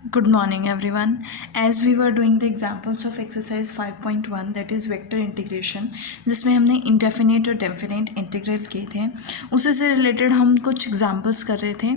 Good morning everyone. As we were doing the examples of exercise 5.1 that is vector integration, जिसमें हमने indefinite और definite integral किए थे, उसी से रिलेटेड हम कुछ एग्जांपल्स कर रहे थे।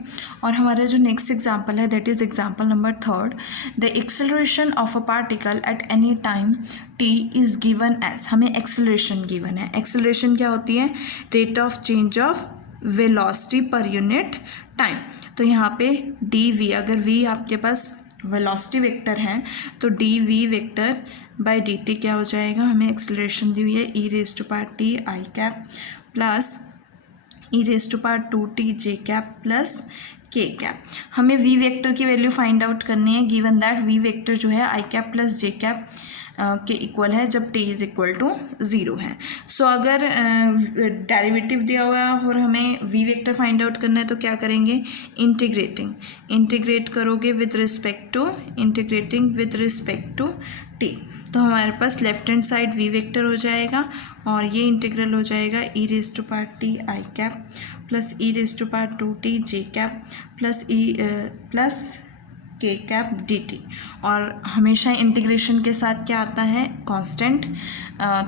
और हमारा जो नेक्स्ट एग्जांपल है that is example number 3, the acceleration of a particle at any time t is given as. हमें एक्सेलरेशन गिवन है। एक्सेलरेशन क्या होती है? Rate of change of velocity per unit time. तो यहाँ पे डी वी, अगर वी आपके पास वेलोसिटी वेक्टर है तो D V vector by D T क्या हो जाएगा? हमें एक्सेलरेशन दी हुई है E raise to power T I cap plus E raise to power 2t J cap plus K cap. हमें वी वेक्टर की वैल्यू फाइंड आउट करनी है गिवन दैट वी वेक्टर जो है I cap plus J cap के equal है जब t is equal to 0 है। सो अगर डेरिवेटिव दिया हुआ है और हमें v वेक्टर फाइंड आउट करना है तो क्या करेंगे? इंटीग्रेट करोगे विद रिस्पेक्ट टू t। तो हमारे पास left hand side v vector हो जाएगा और ये इंटीग्रल हो जाएगा E raise to power T I cap plus E raise to power 2t J cap plus K cap D T. और हमेशा इंटीग्रेशन के साथ क्या आता है? कांस्टेंट।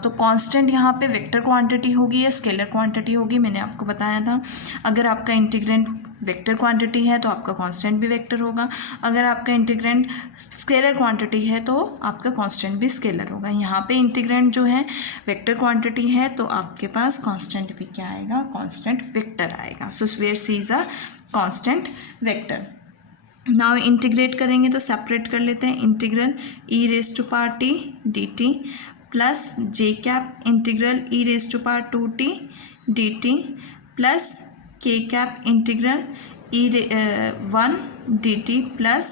तो कांस्टेंट यहाँ पे वेक्टर क्वांटिटी होगी या स्केलर क्वांटिटी होगी, मैंने आपको बताया था। अगर आपका इंटीग्रेंट वेक्टर क्वांटिटी है तो आपका कांस्टेंट भी वेक्टर होगा, अगर आपका इंटीग्रेंट स्केलर क्वांटिटी है तो आपका कांस्टेंट भी स्केलर होगा। यहाँ पे इंटीग्रेंट जो है वेक्टर क्वांटिटी है तो आपके पास कांस्टेंट भी क्या आएगा? कांस्टेंट वेक्टर आएगा। So where C is a constant vector. Now integrate करेंगे तो सेपरेट कर लेते हैं। Integral E raise to power T D T plus J cap integral E raise to power 2t D T plus K cap integral E 1 D T plus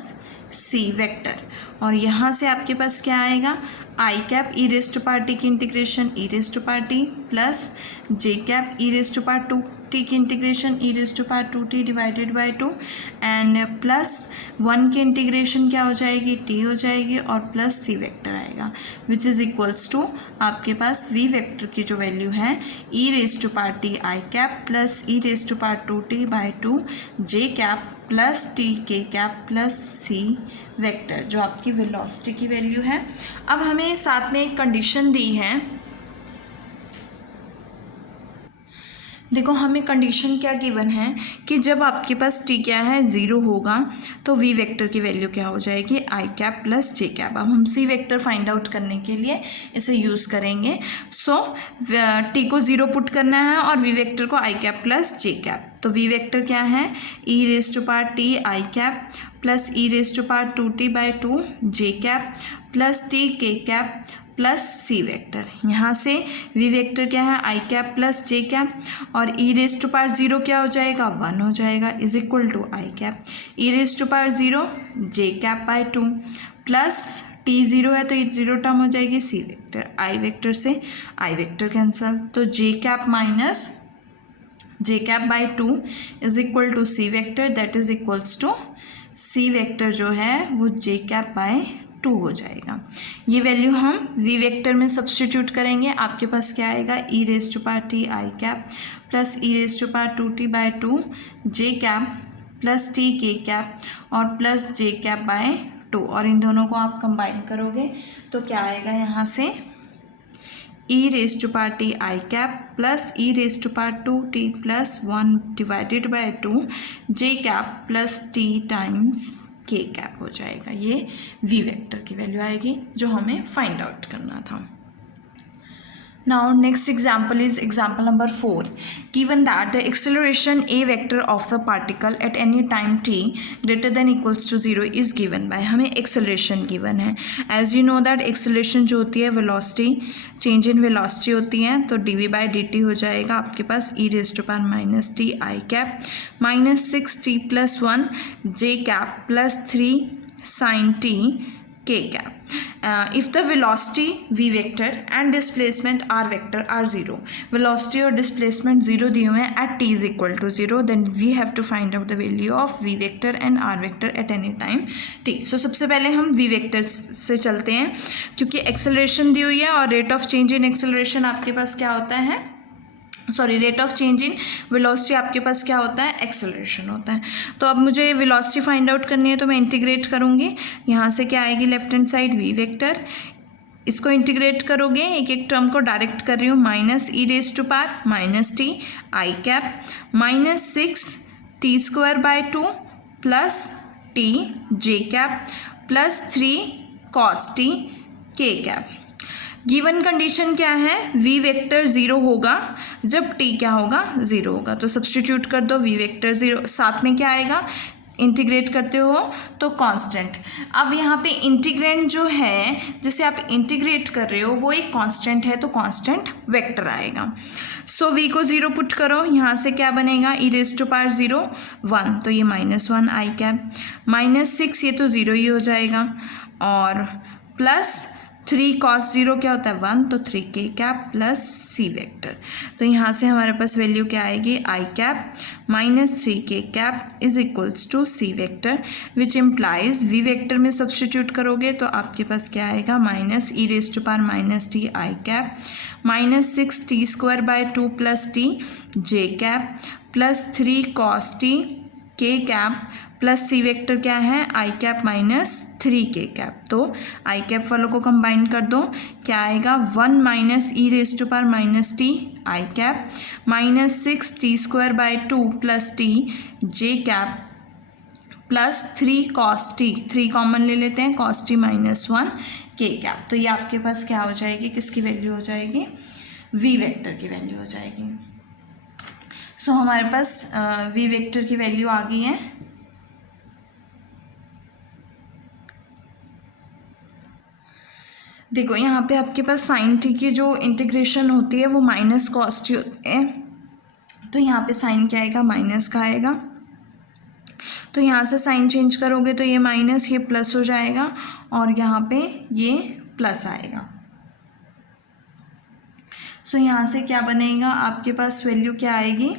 C vector. और यहाँ से आपके पास क्या आएगा? I cap E raise to power T की integration E raise to power T plus J cap E raise to power 2t की integration E raise to power 2t divided by 2 and plus 1 की integration क्या हो जाएगी? t हो जाएगी और plus C vector आएगा विच इज़ इक्वल्स टू आपके पास v वेक्टर की जो वैल्यू है E raise to power T I cap plus E raise to power 2t by 2 J cap plus T के कैप प्लस सी vector, जो आपकी velocity की value है। अब हमें साथ में एक कंडीशन दी है। देखो हमें कंडीशन क्या गिवन है कि जब आपके पास t क्या है? 0 होगा तो v वेक्टर की वैल्यू क्या हो जाएगी? आई कैप प्लस जे कैप। अब हम c वेक्टर फाइंड आउट करने के लिए इसे यूज़ करेंगे। सो t को 0 पुट करना है और v वेक्टर को I cap plus J cap. तो v वेक्टर क्या है? E raise to power T I cap plus E raise to power 2t by 2 J cap plus T के कैप प्लस सी vector. यहाँ से वी वेक्टर क्या है? I cap plus J cap और E raise to power 0 क्या हो जाएगा? 1 हो जाएगा is equal to i cap E raise to power 0 j cap by 2 plus t 0 है तो ये 0 टर्म हो जाएगी सी वेक्टर। आई वेक्टर से आई वेक्टर कैंसल, तो J cap minus J cap by 2 is equal to C vector that is equals to C vector जो है वो जे कैप बाय 2 हो जाएगा। ये वैल्यू हम v वेक्टर में सब्सटीट्यूट करेंगे। आपके पास क्या आएगा? E raise to power T I cap plus E raise to power 2t by 2 J cap plus T के कैप और प्लस जे कैप बाय 2। और इन दोनों को आप कंबाइन करोगे तो क्या आएगा? यहाँ से e raise to power T I cap plus E raise to power 2t plus 1 divided by 2 J cap plus t times k cap हो जाएगा। ये v वेक्टर की वैल्यू आएगी जो हमें फाइंड आउट करना था। Now next example is example number 4. Given that the acceleration a vector of the particle at any time t greater than equals to 0 is given by, हमें acceleration given है। As you know that acceleration जो होती है velocity change in velocity होती है, तो dv by dt हो जाएगा आपके पास e raised to power minus t I cap minus 6t plus 1 j cap plus 3 sin t k cap. If the velocity v vector and displacement r vector are 0, velocity और displacement 0 दिए हुए हैं at t is equal to 0, then we have to find out the value of v vector and r vector at any time t. So सबसे पहले हम v vector से चलते हैं क्योंकि acceleration दी हुई है और rate of change in acceleration आपके पास क्या होता है? Rate of change in velocity आपके पास क्या होता है, एक्सेलरेशन होता है। तो अब मुझे वेलोसिटी फाइंड आउट करनी है, तो मैं इंटीग्रेट करूँगी। यहाँ से क्या आएगी, left hand side v vector, इसको इंटीग्रेट करोगे, एक एक टर्म को डायरेक्ट कर रही हूँ, minus e raise to power minus t I cap minus 6t² plus t j cap plus 3 cos t k cap. Given condition क्या है, v वेक्टर 0 होगा जब t क्या होगा, 0 होगा। तो सब्स्टिट्यूट कर दो, v वेक्टर 0, साथ में क्या आएगा, इंटीग्रेट करते हो तो कांस्टेंट। अब यहाँ पे इंटीग्रेंड जो है, जिसे आप इंटीग्रेट कर रहे हो, वो एक कांस्टेंट है, तो कांस्टेंट वेक्टर आएगा। सो v को 0 पुट करो, यहाँ से क्या बनेगा, e रेज टू पावर 0 1, तो ये -1 आई कैप माइनस 6, ये तो 0 ही हो जाएगा, और प्लस 3 cos 0 क्या होता है 1, तो 3k cap plus c vector. तो यहाँ से हमारे पास वैल्यू क्या आएगी, i cap minus 3k cap is equals to c vector, which implies v vector में सब्स्टिट्यूट करोगे तो आपके पास क्या आएगा, minus e raise to power minus t I cap minus 6t² plus t j cap plus 3 cos t k cap plus C vector क्या है, I cap minus 3k cap. तो आई कैप वालों को कंबाइन कर दो, क्या आएगा, 1 minus e raise to power minus t I cap minus 6t² plus t j cap plus 3 cos t, 3 common ले लेते हैं, cos t minus 1 k cap. तो ये आपके पास क्या हो जाएगी, किसकी वैल्यू हो जाएगी, v वेक्टर की वैल्यू हो जाएगी। सो हमारे पास v वेक्टर की वैल्यू आ गई है। देखो यहाँ पे आपके पास साइन टी की जो इंटीग्रेशन होती है वो माइनस कॉस टी होती है, तो यहाँ पे साइन क्या आएगा, माइनस का आएगा। तो यहाँ से साइन चेंज करोगे तो ये माइनस, ये प्लस हो जाएगा, और यहाँ पे ये प्लस आएगा। सो यहाँ से क्या बनेगा, आपके पास वैल्यू क्या आएगी,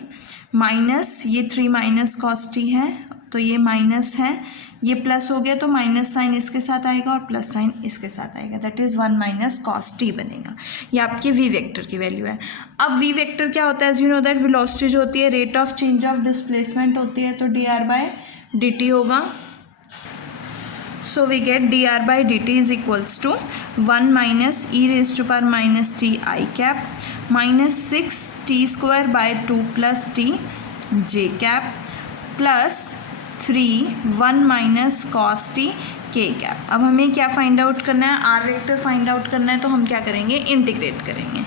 माइनस, ये 3 माइनस कॉस टी है, तो ये माइनस है, ये प्लस हो गया, तो माइनस साइन इसके साथ आएगा और प्लस साइन इसके साथ आएगा, that is 1 minus cos T बनेगा। ये आपकी वी वेक्टर की वैल्यू है। अब वी वेक्टर क्या होता है, as you know that velocity जो होती है rate of change of displacement होती है, तो dr/dt होगा। So we get dr/dt is equals to 1 minus e raise to power minus t I cap minus 6t² plus t j cap plus 1 minus cos t के cap. अब हमें क्या find out करना है, आर वेक्टर फाइंड आउट करना है, तो हम क्या करेंगे, इंटीग्रेट करेंगे।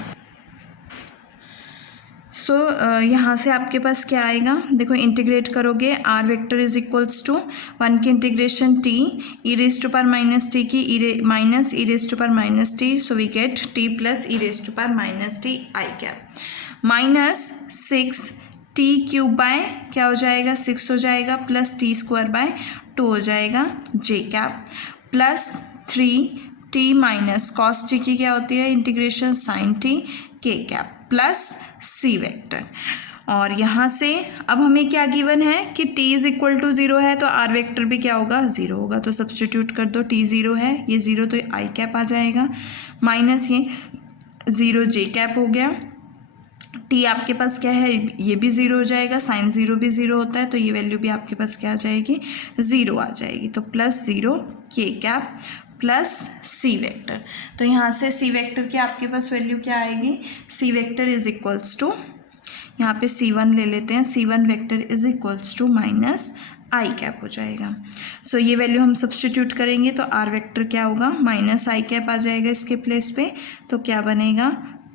सो यहाँ से आपके पास क्या आएगा, देखो इंटीग्रेट करोगे, r vector is equals to 1 की integration t e raise to power minus t की minus e raise to power minus t, so we get t plus E raise to power minus t I cap minus 6t³ by क्या हो जाएगा, 6 हो जाएगा, plus t² हो जाएगा j cap plus 3t minus cos t की क्या होती है इंटीग्रेशन साइन टी के कैप प्लस सी वेक्टर। और यहाँ से अब हमें क्या गिवन है कि t इज इक्वल टू 0 है, तो r वेक्टर भी क्या होगा, 0 होगा। तो सब्स्टिट्यूट कर दो, t 0 है, ये 0 तो आई कैप आ जाएगा, माइनस ये 0 जे कैप हो गया, t आपके पास क्या है, ये भी 0 हो जाएगा, साइन 0 भी 0 होता है, तो ये वैल्यू भी आपके पास क्या आ जाएगी, 0 आ जाएगी। तो प्लस 0 के कैप प्लस सी वेक्टर। तो यहाँ से सी वेक्टर की आपके पास वैल्यू क्या आएगी, c vector is equals to, यहाँ पे c1 ले लेते हैं, c1 vector is equals to minus i cap हो जाएगा। सो ये वैल्यू हम सब्स्टिट्यूट करेंगे तो आर वेक्टर क्या होगा, माइनस आई कैप आ जाएगा इसके प्लेस पे, तो क्या बनेगा,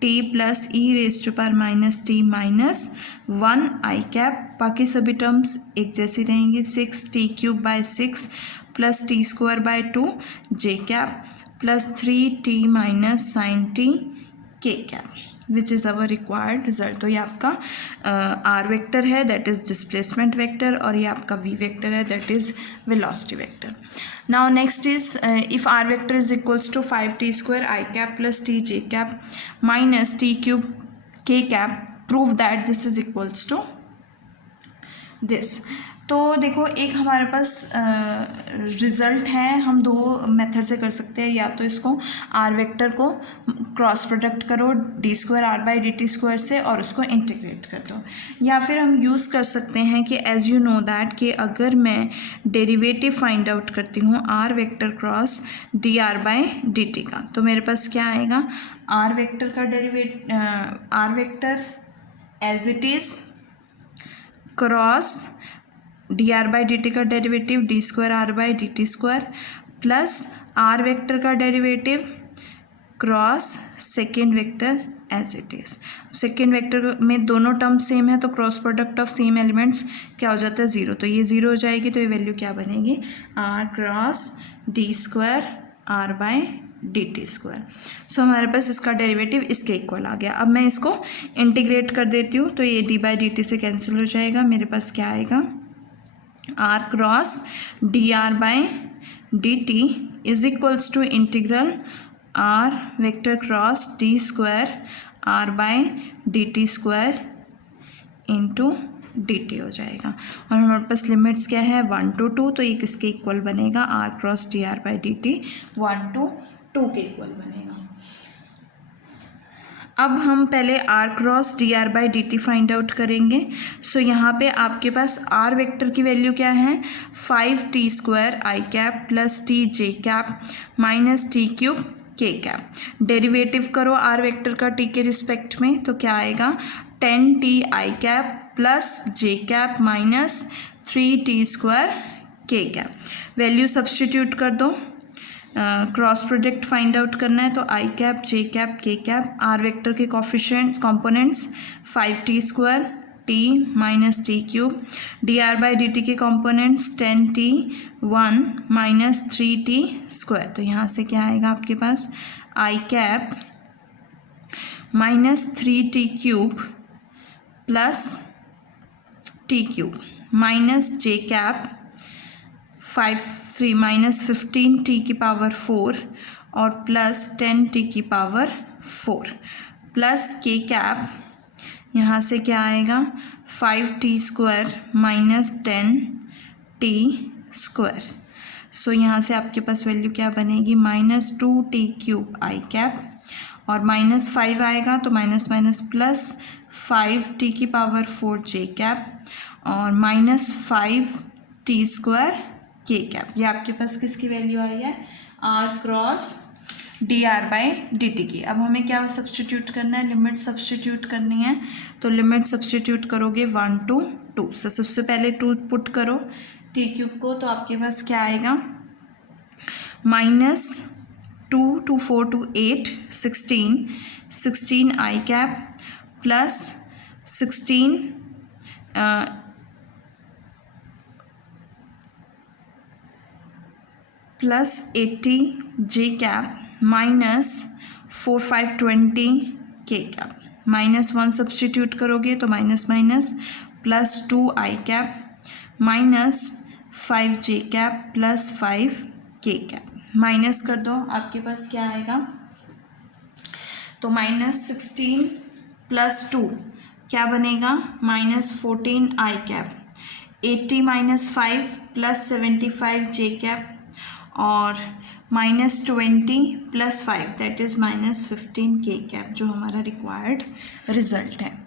t plus E raise to power minus t minus 1 i cap, बाकी सभी टर्म्स एक जैसी रहेंगी, 6t³ by 6 plus t² 2 J cap plus 3t minus sine t के cap, which is our required result. तो ये आपका आर वेक्टर है, दैट इज़ डिस्प्लेसमेंट वेक्टर, और ये आपका वी वेक्टर है, that is velocity vector. Now next is if r vector is equals to 5t² i cap plus t j cap minus t³ k cap, prove that this is equals to this. तो देखो एक हमारे पास result है, हम दो method से कर सकते हैं, या तो इसको आर वेक्टर को क्रॉस प्रोडक्ट करो d square r by d t square से और उसको इंटीग्रेट कर दो, या फिर हम यूज़ कर सकते हैं कि एज यू नो दैट कि अगर मैं डेरिवेटिव फाइंड आउट करती हूँ r vector cross d r by d t का, तो मेरे पास क्या आएगा, आर वेक्टर का r vector as it is cross d r by d t का derivative d square r by d t square plus r vector का derivative cross second vector as it is. Second vector में दोनों term same है तो cross product of same elements क्या हो जाता है, ज़ीरो, तो ये ज़ीरो हो जाएगी, तो ये वैल्यू क्या बनेगी, r cross d square r by d t square. So हमारे पास इसका डेरिवेटिव इसके इक्वल आ गया। अब मैं इसको इंटीग्रेट कर देती हूँ, तो ये डी बाई डी टी से कैंसिल हो जाएगा, मेरे पास क्या आएगा, r cross d r by d t is equals to integral r vector cross d square r by d t square into d t हो जाएगा। और हमारे पास लिमिट्स क्या है, 1 to 2, तो ये किसके इक्वल बनेगा, r cross d r by d t 1 to 2 के इक्वल बनेगा। अब हम पहले r cross d r by d t find out करेंगे। सो यहाँ पे आपके पास आर वेक्टर की वैल्यू क्या है, 5t square i cap plus t j cap minus t cube k cap. Derivative करो आर वेक्टर का टी के रिस्पेक्ट में, तो क्या आएगा, 10t i cap plus J cap minus 3t square k cap. Value substitute कर दो, cross product find out करना है, तो i cap j cap k cap, r vector के coefficients components 5t square t minus t cube, d r by d t के components 10t 1 minus 3t square. तो यहाँ से क्या आएगा आपके पास, i cap minus 3t cube plus t cube minus J cap 3 minus 15t की power 4 और प्लस 10t की पावर 4 प्लस के कैप, यहाँ से क्या आएगा, 5t square minus 10t square. सो यहाँ से आपके पास वैल्यू क्या बनेगी, minus 2t cube i cap और माइनस 5 आएगा तो माइनस माइनस प्लस 5t की पावर 4 जे कैप और minus 5t square k cap. ये आपके पास किसकी वैल्यू आई है, r cross d r by d t की। अब हमें क्या सब्सटीट्यूट करना है, लिमिट सब्सटीट्यूट करनी है, तो लिमिट सब्सटीट्यूट करोगे 1 to 2। सबसे पहले 2 पुट करो टी क्यूब को, तो आपके पास क्या आएगा, minus 2 to 4 to 8 16 I cap plus 16 plus 80 J cap minus 4 5 20 के कैप, माइनस 1 सब्सटीट्यूट करोगे तो माइनस माइनस प्लस 2 आई कैप माइनस 5 जे कैप प्लस 5 के कैप। माइनस कर दो, आपके पास क्या आएगा, तो माइनस 16 प्लस 2 क्या बनेगा, माइनस 14 आई कैप, 80 माइनस 5 प्लस 75 जे कैप और minus 20 plus 5 that is minus 15 के कैप, जो हमारा रिक्वायर्ड रिजल्ट है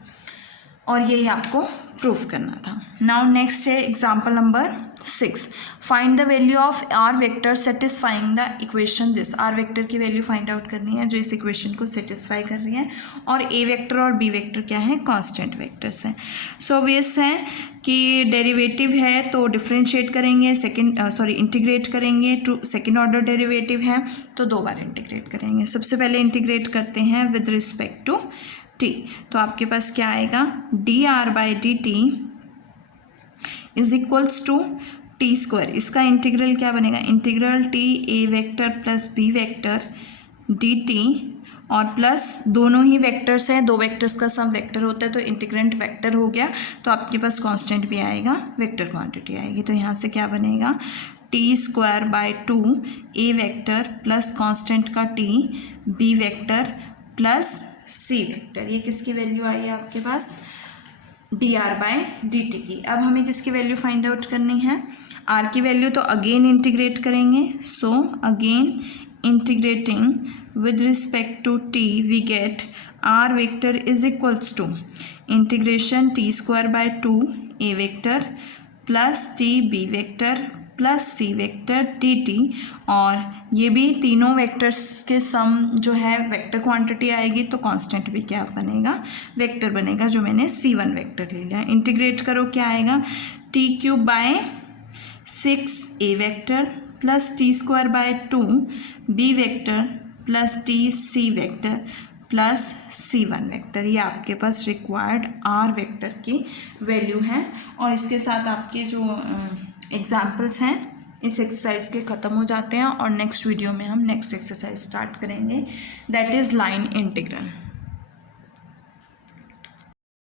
और यही आपको प्रूफ करना था। नाउ नेक्स्ट है example number 6, find the value of r vector satisfying the equation this. R vector की वैल्यू फाइंड आउट करनी है जो इस इक्वेशन को सेटिस्फाई कर रही है, और ए वेक्टर और बी वेक्टर क्या है, कांस्टेंट वेक्टर्स हैं। सो ऑब्वियस है कि डेरिवेटिव है तो डिफरेंशिएट करेंगे, इंटीग्रेट करेंगे टू सेकेंड ऑर्डर डेरिवेटिव है तो 2 बार इंटीग्रेट करेंगे। सबसे पहले इंटीग्रेट करते हैं विद रिस्पेक्ट टू टी, तो आपके पास क्या आएगा, d r by d t is equals to t square. इसका इंटीग्रल क्या बनेगा, integral t a vector plus b vector d T, और प्लस दोनों ही वेक्टर्स हैं, 2 वेक्टर्स का सम वेक्टर होता है तो इंटीग्रेंट वेक्टर हो गया, तो आपके पास कांस्टेंट भी आएगा, वेक्टर क्वांटिटी आएगी। तो यहाँ से क्या बनेगा, T square by 2 A vector plus constant का T B vector plus C vector. ये किसकी वैल्यू आई है आपके पास, dr/dt की। अब हमें किसकी वैल्यू फाइंड आउट करनी है, r की वैल्यू, तो अगेन इंटीग्रेट करेंगे। So again integrating with respect to t we get r vector is equals to integration t²/2 a vector plus t b vector plus c vector dt, और ये भी तीनों vectors के सम जो है वेक्टर क्वांटिटी आएगी, तो कांस्टेंट भी क्या बनेगा, वेक्टर बनेगा, जो मैंने c1 वेक्टर ले लिया। इंटीग्रेट करो क्या आएगा, t³/6 a vector plus t²/2 b vector plus tc vector plus c1 vector. ये आपके पास रिक्वायर्ड r वेक्टर की वैल्यू है। और इसके साथ आपके जो एग्जाम्पल्स हैं इस एक्सरसाइज के ख़त्म हो जाते हैं, और नेक्स्ट वीडियो में हम नेक्स्ट एक्सरसाइज स्टार्ट करेंगे, दैट इज़ लाइन इंटीग्रल।